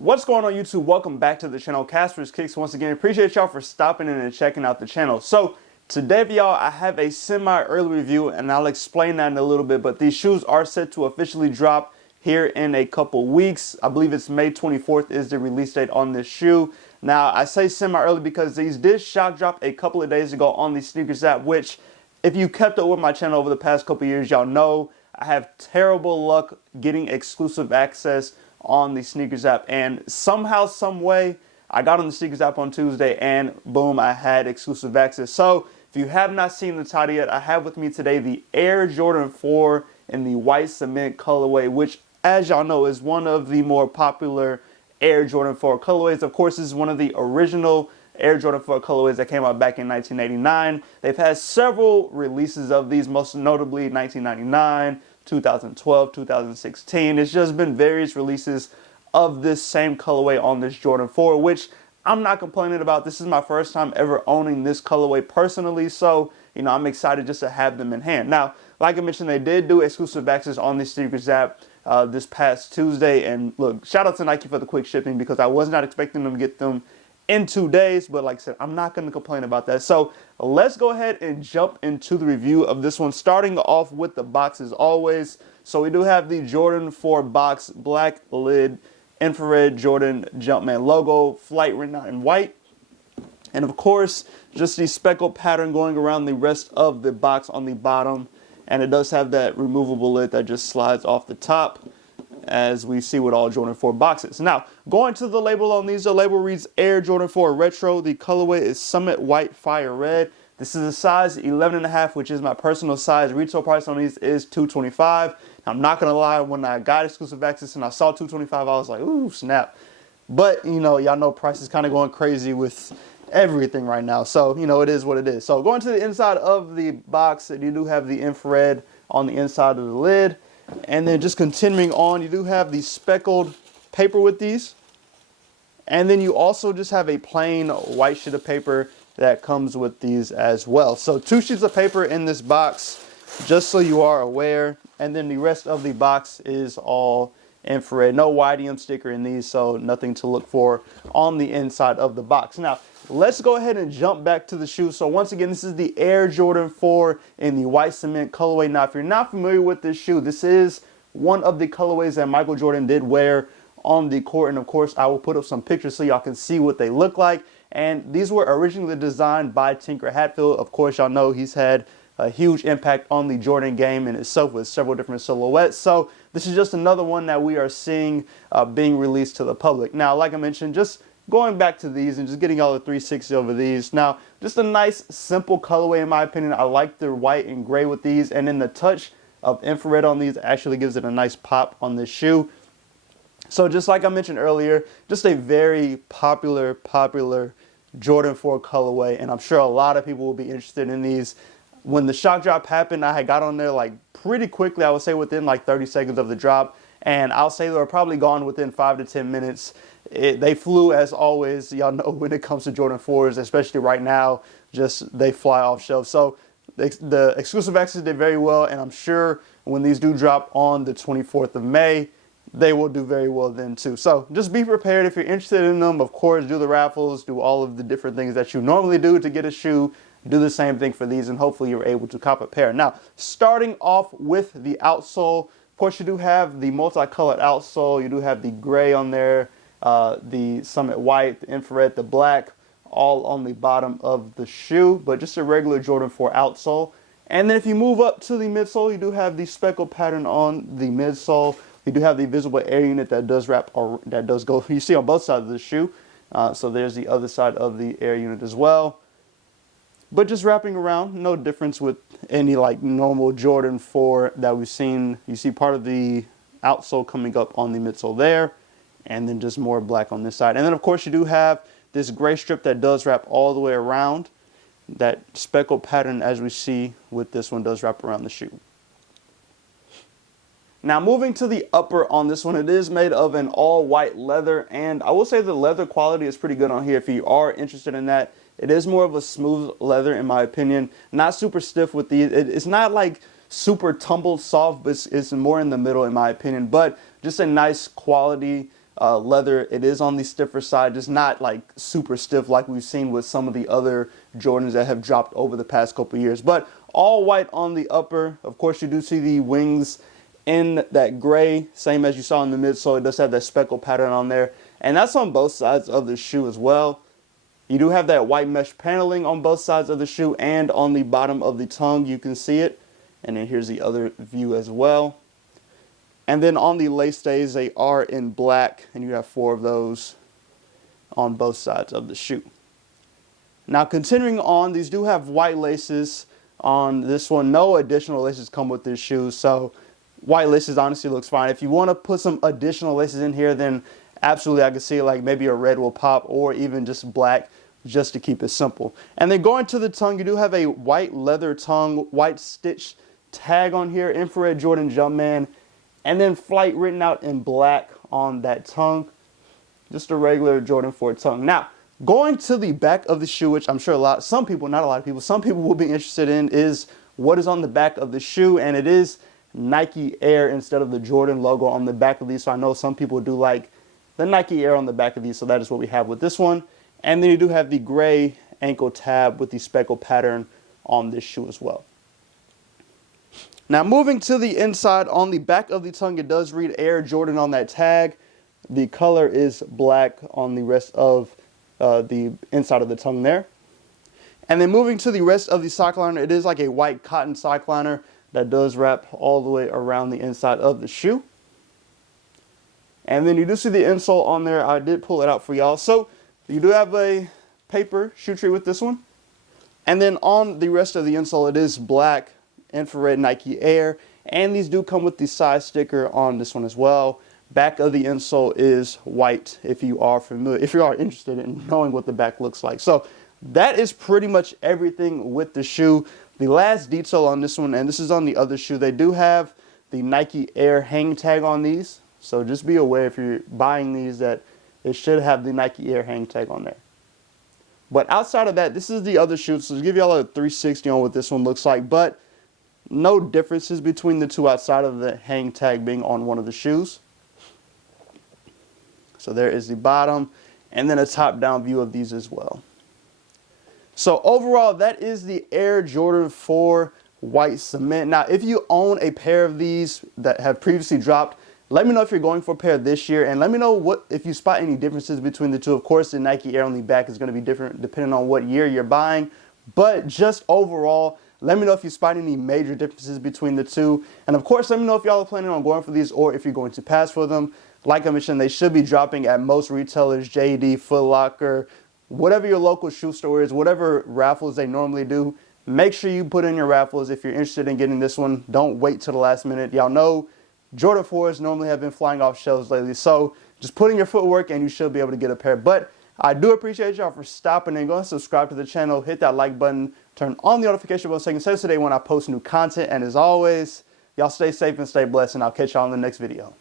What's going on YouTube? Welcome back to the channel. Casper's Kicks once again. Appreciate y'all for stopping in and checking out the channel. So today for y'all, I have a semi-early review and I'll explain that in a little bit, but these shoes are set to officially drop here in a couple weeks. I believe it's May 24th is the release date on this shoe. Now I say semi-early because these did shock drop a couple of days ago on the sneakers app, which if you kept up with my channel over the past couple years, y'all know I have terrible luck getting exclusive access on the sneakers app, and somehow, some way, I got on the sneakers app on Tuesday and boom, I had exclusive access. So if you have not seen the title yet, I have with me today the Air Jordan 4 in the white cement colorway, which as y'all know is one of the more popular Air Jordan 4 colorways. Of course, this is one of the original Air Jordan 4 colorways that came out back in 1989. They've had several releases of these, most notably 1999, 2012, 2016. It's just been various releases of this same colorway on this Jordan 4, which I'm not complaining about. This is my first time ever owning this colorway personally, so I'm excited just to have them in hand. Now, like I mentioned, they did do exclusive access on the sneakers app this past Tuesday, and look, shout out to Nike for the quick shipping because I was not expecting them to get them in 2 days, but like I said, I'm not going to complain about that. So let's go ahead and jump into the review of this one, starting off with the box as always. So we do have the Jordan 4 box, black lid, infrared Jordan Jumpman logo, flight written out in white. And of course, just the speckled pattern going around the rest of the box on the bottom. And it does have that removable lid that just slides off the top, as we see with all Jordan 4 boxes. Now, going to the label on these, the label reads Air Jordan 4 Retro. The colorway is Summit White Fire Red. This is a size 11.5, which is my personal size. Retail price on these is $225. I'm not gonna lie, when I got exclusive access and I saw $225, I was like, ooh, snap. But y'all know price is kind of going crazy with everything right now. So, it is what it is. So going to the inside of the box, you do have the infrared on the inside of the lid. And then just continuing on, you do have the speckled paper with these. And then you also just have a plain white sheet of paper that comes with these as well. So 2 sheets of paper in this box, just so you are aware. And then the rest of the box is all infrared. No YDM sticker in these, so nothing to look for on the inside of the box. Now, let's go ahead and jump back to the shoe. So once again, this is the Air Jordan 4 in the white cement colorway. Now, if you're not familiar with this shoe, this is one of the colorways that Michael Jordan did wear on the court. And of course, I will put up some pictures so y'all can see what they look like. And these were originally designed by Tinker Hatfield. Of course, y'all know he's had a huge impact on the Jordan game in itself with several different silhouettes. So this is just another one that we are seeing being released to the public. Now, like I mentioned, just going back to these and just getting all the 360 over these. Now, just a nice, simple colorway in my opinion. I like the white and gray with these, and then the touch of infrared on these actually gives it a nice pop on this shoe. So just like I mentioned earlier, just a very popular Jordan 4 colorway, and I'm sure a lot of people will be interested in these. When the shock drop happened, I had got on there like pretty quickly, I would say within like 30 seconds of the drop, and I'll say they were probably gone within 5 to 10 minutes. They flew as always. Y'all know when it comes to Jordan 4s, especially right now, just they fly off shelf. So the exclusive access did very well, and I'm sure when these do drop on the 24th of May, they will do very well then too. So just be prepared if you're interested in them. Of course, do the raffles, do all of the different things that you normally do to get a shoe. Do the same thing for these, and hopefully you're able to cop a pair. Now, starting off with the outsole, of course, you do have the multicolored outsole. You do have the gray on there, the Summit White, the infrared, the black, all on the bottom of the shoe, but just a regular Jordan 4 outsole. And then if you move up to the midsole, you do have the speckled pattern on the midsole. You do have the visible air unit that does wrap, or that does go, you see on both sides of the shoe. So there's the other side of the air unit as well. But just wrapping around, no difference with any like normal Jordan 4 that we've seen. You see part of the outsole coming up on the midsole there, and then just more black on this side. And then of course you do have this gray strip that does wrap all the way around. That speckled pattern, as we see with this one, does wrap around the shoe. Now moving to the upper on this one, it is made of an all white leather, and I will say the leather quality is pretty good on here if you are interested in that. It is more of a smooth leather in my opinion, not super stiff with these. It's not like super tumbled soft, but it's more in the middle in my opinion, but just a nice quality leather. It is on the stiffer side, just not like super stiff like we've seen with some of the other Jordans that have dropped over the past couple years. But all white on the upper. Of course, you do see the wings in that gray, same as you saw in the midsole. It does have that speckle pattern on there, and that's on both sides of the shoe as well. You do have that white mesh paneling on both sides of the shoe, and on the bottom of the tongue you can see it. And then here's the other view as well. And then on the lace stays, they are in black, and you have 4 of those on both sides of the shoe. Now continuing on, these do have white laces on this one. No additional laces come with this shoe, so white laces honestly looks fine. If you want to put some additional laces in here, then absolutely I can see like maybe a red will pop, or even just black, just to keep it simple. And then going to the tongue, you do have a white leather tongue, white stitch tag on here, infrared Jordan Jumpman, and then flight written out in black on that tongue. Just a regular Jordan 4 tongue. Now, going to the back of the shoe, which I'm sure some people will be interested in, is what is on the back of the shoe, and it is Nike Air instead of the Jordan logo on the back of these. So I know some people do like the Nike Air on the back of these, so that is what we have with this one. And then you do have the gray ankle tab with the speckle pattern on this shoe as well. Now moving to the inside, on the back of the tongue, it does read Air Jordan on that tag. The color is black on the rest of the inside of the tongue there. And then moving to the rest of the sock liner, it is like a white cotton sock liner that does wrap all the way around the inside of the shoe. And then you do see the insole on there. I did pull it out for y'all. So you do have a paper shoe tree with this one. And then on the rest of the insole, it is black infrared Nike Air. And these do come with the size sticker on this one as well. Back of the insole is white if you are interested in knowing what the back looks like. So that is pretty much everything with the shoe. The last detail on this one, and this is on the other shoe, they do have the Nike Air hang tag on these. So just be aware if you're buying these that it should have the Nike Air hang tag on there. But outside of that, this is the other shoe. So to give y'all a 360 on what this one looks like, but no differences between the two outside of the hang tag being on one of the shoes. So there is the bottom, and then a top-down view of these as well. So overall, that is the Air Jordan 4 white cement. Now, if you own a pair of these that have previously dropped, let me know if you're going for a pair this year, and let me know if you spot any differences between the two. Of course, the Nike Air on the back is going to be different depending on what year you're buying, but just overall, let me know if you spot any major differences between the two. And of course, let me know if y'all are planning on going for these or if you're going to pass for them. Like I mentioned, they should be dropping at most retailers, JD, Foot Locker, whatever your local shoe store is, whatever raffles they normally do. Make sure you put in your raffles if you're interested in getting this one. Don't wait till the last minute. Y'all know Jordan 4s normally have been flying off shelves lately. So just put in your footwork and you should be able to get a pair. But I do appreciate y'all for stopping and going. Subscribe to the channel. Hit that like button. Turn on the notification bell so you can see today when I post new content. And as always, y'all stay safe and stay blessed. And I'll catch y'all in the next video.